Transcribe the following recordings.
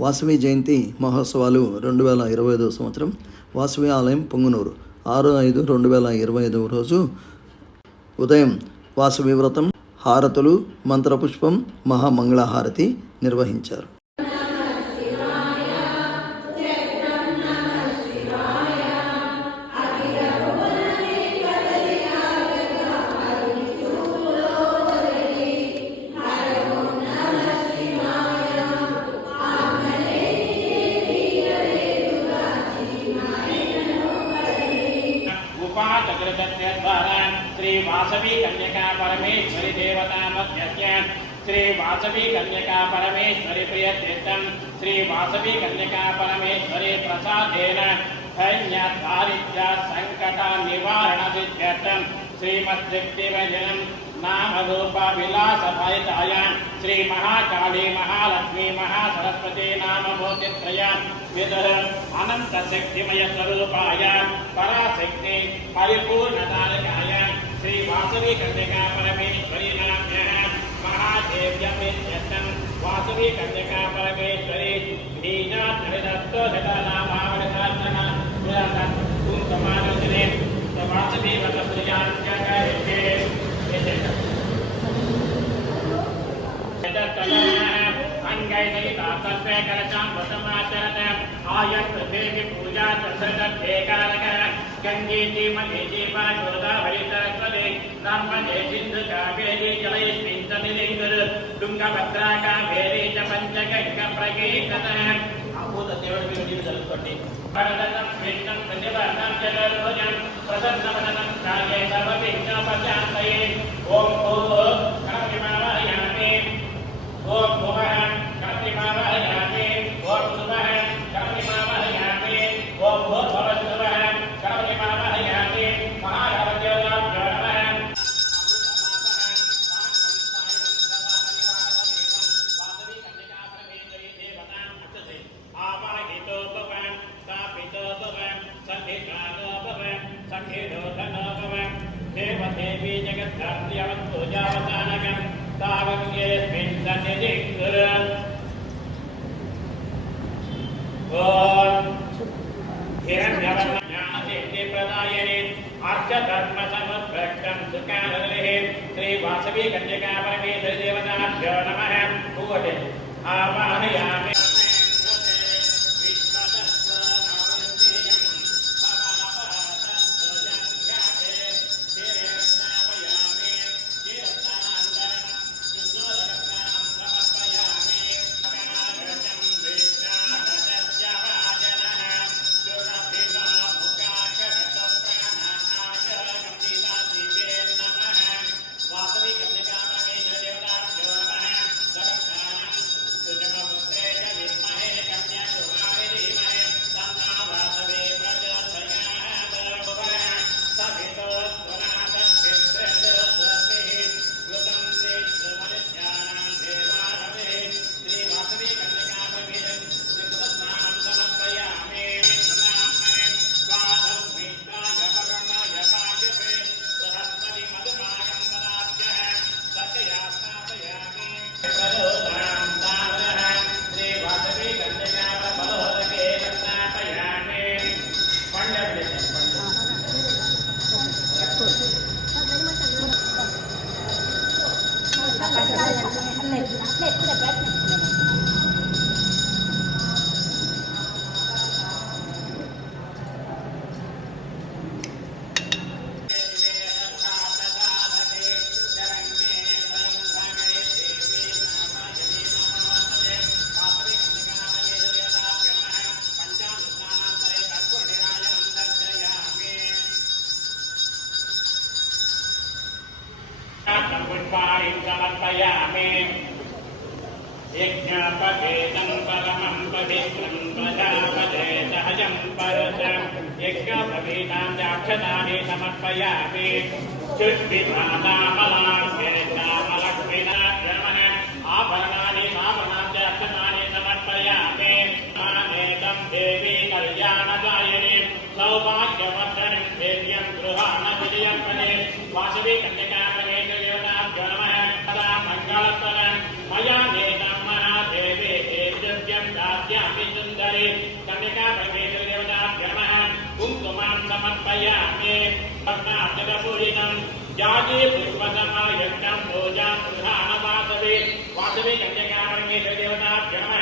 వాసవి జయంతి మహోత్సవాలు రెండు వేల ఇరవై ఐదవ సంవత్సరం. వాసవి ఆలయం పొంగునూరు. ఆరు ఐదు రెండు వేల ఇరవై ఐదవ రోజు ఉదయం వాసవి వ్రతం హారతులు మంత్రపుష్పం మహామంగళహారతి నిర్వహించారు. श्री वासवी कन्यका परमेश्वरी देवता मध्यस्य। श्री वासवी कन्यका परमेश्वरी प्रियतीर्थम श्री वासवी कन्यका परमेश्वरी प्रसादेन। धैर्य दारिद्र्य संकट निवारण सिद्ध्यर्थम श्रीमद्दिक्तिवजनम नाम रूप विलास भयताय श्री महाकाली महालक्ष्मी महासरस्वती नाम मोचित्रय विदर अनंत शक्तिमय स्वरूपाय पराशक्ति परिपूर्णतारकाय श्री वासवी कन्यका परमेश्वरीनाभ्यः महादेव्यमित्यर्थं वासवी कन्यका परमेश्वरी ीनाथरिदत्तोशतनामावृताचनकुङ्कमालोचने तो वासवी वसप्रियान्त्यकयते अङ्गैः कलशां वसमाचरत आयत् देवि पूजा तस्य कारक गंगे जी मगे जी गोदावरी सरस्वती नर्मदे सिंधु कावेरी जलेस्मिन् सन्निधिं తుంగభద్రా కావేరీ చ పంచగంగ ప్రకీర్తన అభూత దేవుడి మీరు నీళ్ళు జరుగుతుంది వరదనం విష్ణం ప్రతివర్ణం చతుర్భుజం ప్రసన్నవదనం కాయే సర్వవిఘ్నోపశాంతయే ఓం భూ కర్మిమావయామి ఓం భువః శ్రీ వాసవి కన్యకా పరమేశ్వరి దేవతాభ్యో నమః భూవటే ఆవాహయామి యజ్ఞాపవేదాం అక్షతాని సమర్పయామి చుష్పిమాలామలాక్షేతామలక్ష్మినాభ్యమన ఆభరణాని ఆభరణాంచ అక్షతాని సమర్పయామి ఆనేతం దేవీ కళ్యాణదాయని సౌభాగ్యవర్ధనం దేవ్యం గృహాణ విజయం పదే వాసవి సమర్పయామి పద్మాచరపురిణం జాజీ పుష్పసమాయజ్ఞం పూజాం ప్రధాన వాసవే వాసవే కన్యకామణి దేవతాభ్యమ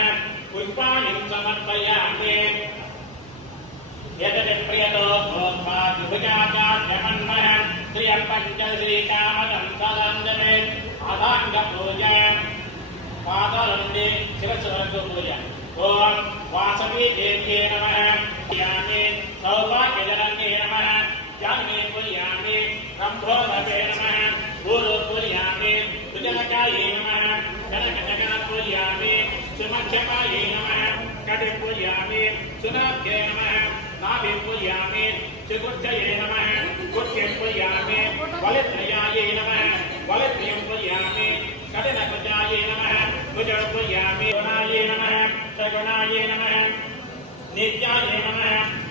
పుష్పాణి సమర్పయామి. యతప్రియతో భోత్వా యుభజాతాన్యమన్మః శ్రియం పంచశ్రీకామదం సదాంజమే. అదాంగ పూజ పాదాలండి శివసువర్గ పూజ. ఓం వాసవి దేవ్యే నమః. యామే. सौभाग्यजनन्ये नमः। जाह्नवे तुल्यामे रम्भोधवे नमः। गुरुकुल्यामे। सुजनकाये नमः। जनकजगनकुल्यामे सुमक्षपाये नमः। कटिकुल्यामे सुनाभ्ये नमः। नाभिकुल्यामे सुगुच्छये नमः। गुच्छकुल्यामे वलित्रयाये नमः। वलित्रयं कुल्यामे कटिनकुजाये नमः। भुजकुल्यामे गुणाये नमः। सगुणाये नमः। नित्याये नमः।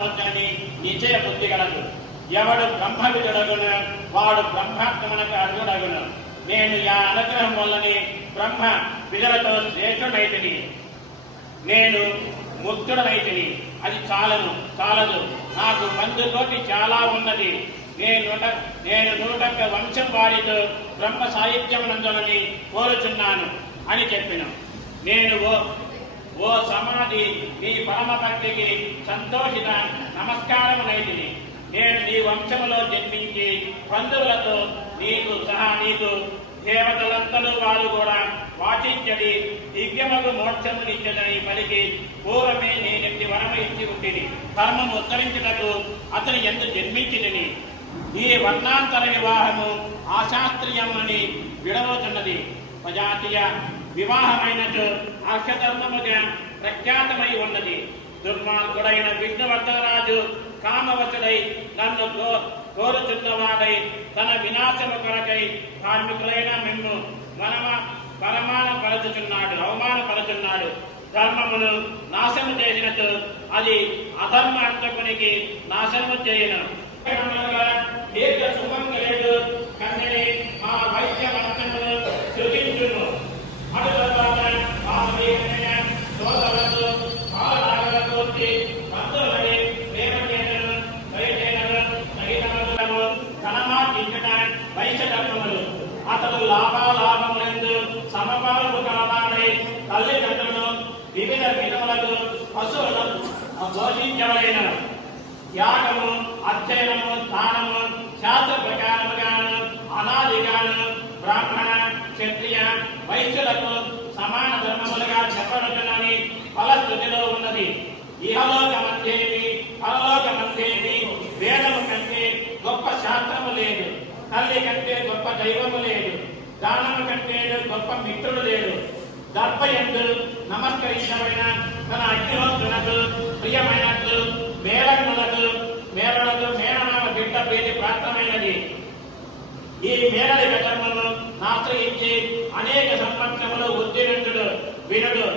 నిశ్చయ బుద్ధి గలదు. ఎవడు బ్రహ్మ విజుడగును వాడు బ్రహ్మాత్మనకు అర్హుడగును. నేను ఆ అనుగ్రహం వల్లని బ్రహ్మ విధులతో శ్రేష్ఠుడైతిని. నేను ముక్తుడనైతిని అది చాలను చాలదు. నాకు మందుతోటి చాలా ఉన్నది. నేను నేను నూటొక్క వంశం వారితో బ్రహ్మ సాహిత్యం సాహిత్యమునందులని కోరుచున్నాను అని చెప్పిన. నేను ఓ సమాధి నీ పరమ భక్తికి సంతోషిత నమస్కారమునైతిని నేను నీ వంశములో జన్మించి బంధువులతో నీకు సహా నీకు దేవతలంతలు వారు కూడా వాచించడి దివ్యములు మోక్షమునిచ్చదని పలికి పూర్వమే నేనెట్టి వరమ ఇచ్చి ఉంటుంది ధర్మం ఉత్తరించుటకు అతను ఎందు జన్మించినని ఈ వర్ణాంతర వివాహము ఆశాస్త్రీయమని విడవతున్నది ప్రజాతీయ వివాహమైనట్టు అక్షధర్మముగా ప్రఖ్యాతమై ఉన్నది. దుర్మార్గుడైన విష్ణువర్ధనరాజు కామవచుడై నన్ను కోరుచున్నవాడై తన వినాశము కొరకై కార్మికులైన మిమ్ము మనమ పరమానపరచుచున్నాడు అవమానపరచున్నాడు. ధర్మమును నాశము చేసినట్టు అది అధర్మ అంతకునికి నాశనము చేయను. దీర్ఘ సుఖం లేదు. కన్నడి మా వైద్య సహితములను ధనమార్జించట వైశ్య అతడు లాభాలాభములందు సమపాలు కలవాడై తల్లిదండ్రులను వివిధ విధములకు పశువులను పోషించవలైన యాగము అధ్యయనము దానము శాస్త్ర ప్రకారముగాను అనాదిగాను బ్రాహ్మణ క్షత్రియ వైశ్యులకు సమాన ధర్మములుగా చెప్పబడుతున్నని ఫలశ్రుతిలో ఉన్నది. ఇహలోక మధ్య గొప్ప లేదు. తల్లి కంటే గొప్ప దైవము లేదు. దానము కంటే గొప్ప మిత్రుడు లేడు దర్భయందు నమస్కరించబడిన తన అగ్నిహోత్రునకు ప్రియమైనట్లు మేళములకు మేళలకు మేళనామ బిడ్డ పేరు ప్రాప్తమైనది ఈ మేళలి ధర్మము ఆశ్రయించి అనేక సంవత్సరములు ఉద్దినంతుడు వినుడు.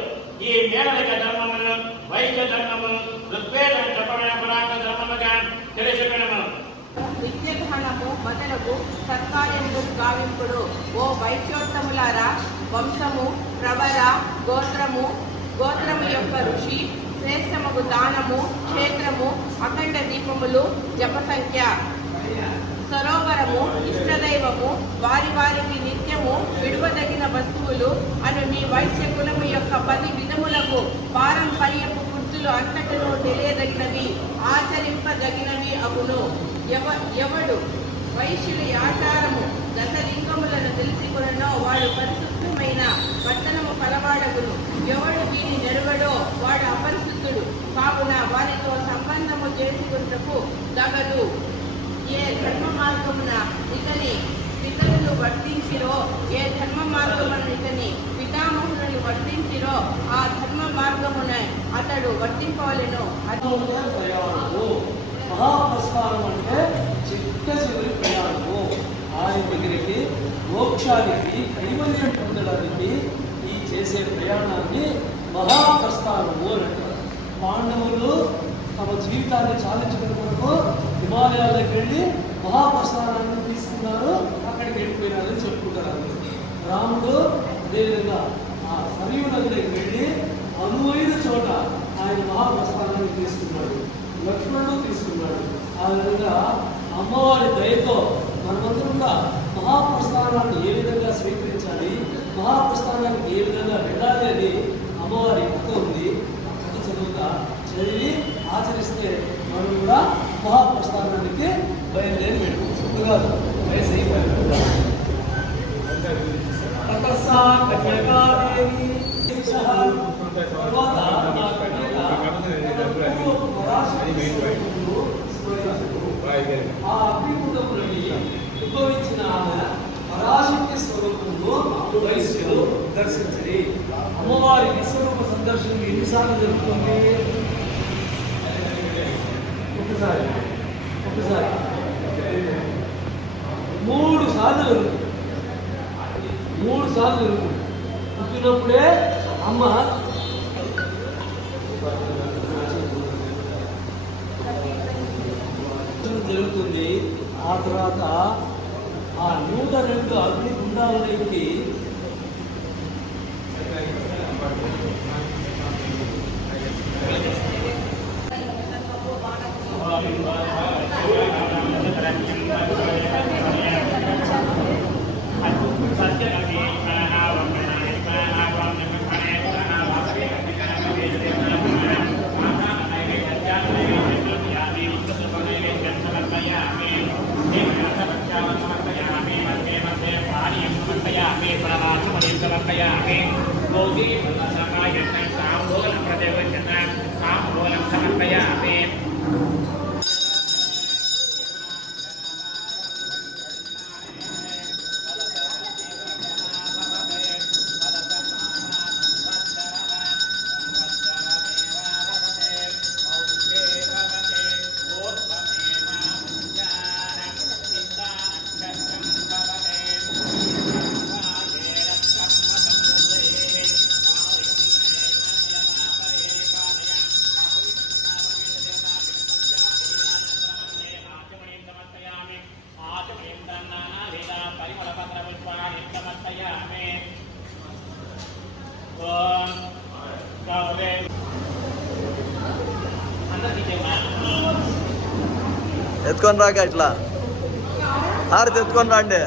ఈ మేళలిక ధర్మమును వైశ్య ధర్మము ఋగ్వేదం చెప్పబడిన పురాణ ధర్మముగా తెలుసుకునము. విద్యకు విధానము మొదలగు సత్కార్యములు గావింపుడు? ఓ వైశ్యోత్తములారా వంశము ప్రవర గోత్రము గోత్రము యొక్క ఋషి శ్రేష్టముకు దానము క్షేత్రము అఖండ దీపములు జప సంఖ్య సరోవరము ఇష్టదైవము వారి వారికి నిత్యము విడువదగిన వస్తువులు అను మీ వైశ్య కులము యొక్క పది విధములకు పారంపర్యపు గుర్తులు అంతటను తెలియదగినవి ఆచరింపదగినవి అగును. ఎవ ఎవడు వైశ్యుడి ఆచారము దశలింగములను తెలుసుకునో వాడు పరిశుద్ధమైన పట్టణము పలవాడగును ఎవడు వీని నెరవడో వాడు అపరిశుద్ధుడు. కావున వారితో సంబంధము చేసుకుంటకు దగదు. ఏ ధర్మ మార్గమున ఇతని పితరులు వర్తించిరో ఏ ధర్మ మార్గమున ఇతని పితామహులను వర్తించిరో ఆ ధర్మ మార్గమున అతడు వర్తింపవలను అది మహాప్రస్థానం అంటే చిట్ట చివరి ప్రయాణము. ఆయన దగ్గరికి మోక్షానికి కైవల్యం పొందడానికి ఈ చేసే ప్రయాణాన్ని మహాప్రస్థానము అని అంటారు. పాండవులు తమ జీవితాన్ని చాలించుకునే కొరకు హిమాలయాలకు వెళ్ళి మహాప్రస్థానాన్ని తీసుకున్నారు. అక్కడికి వెళ్ళిపోయినారని చెప్పుకుంటారు రాముడు అదేవిధంగా ఆ సరియు నదిలోకి వెళ్ళి అనువైన చోట ఆయన మహాప్రస్థానాన్ని తీసుకున్నాడు. లక్ష్మణుడు తీసుకున్నాడు. ఆ విధంగా అమ్మవారి దయతో మనమందరం కూడా మహాప్రస్థానాన్ని ఏ విధంగా స్వీకరించాలి మహాప్రస్థానానికి ఏ విధంగా వెళ్ళాలి ఎన్నిసార్లు జరుగుతుంది ఒకసారి ఒకసారి. మూడు సార్లు జరుగుతుంది. మూడు సార్లు జరుగుతుంది. పుట్టినప్పుడే అమ్మ జరుగుతుంది. ఆ తర్వాత ఆ నూట రెండు అగ్ని గుండాలకి ఎత్తుకొని రాక ఇట్లా. ఆరు ఎత్తుకొని రాండి.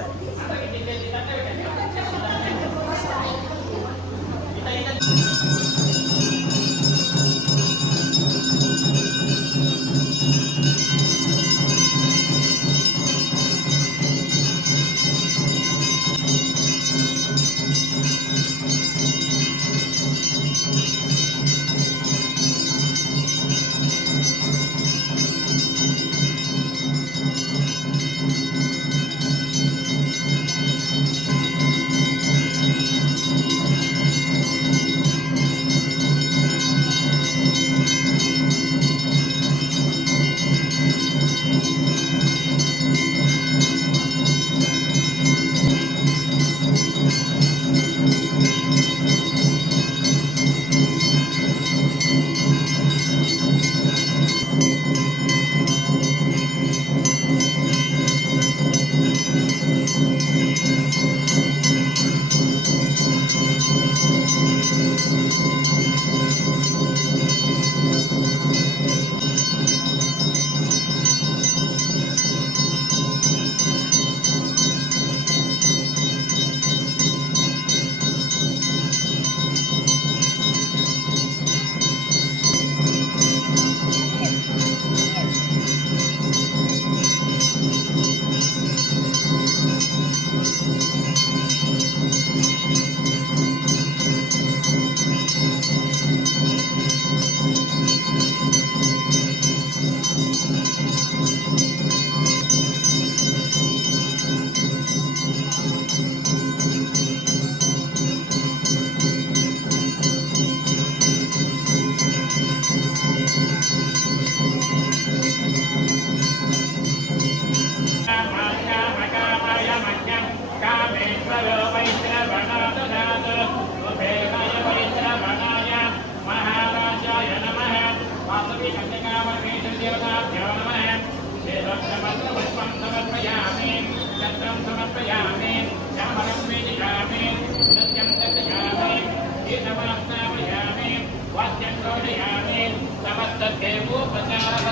नमास्तामयामि वाक्यं कौडयामि समस्तदेवोपचारः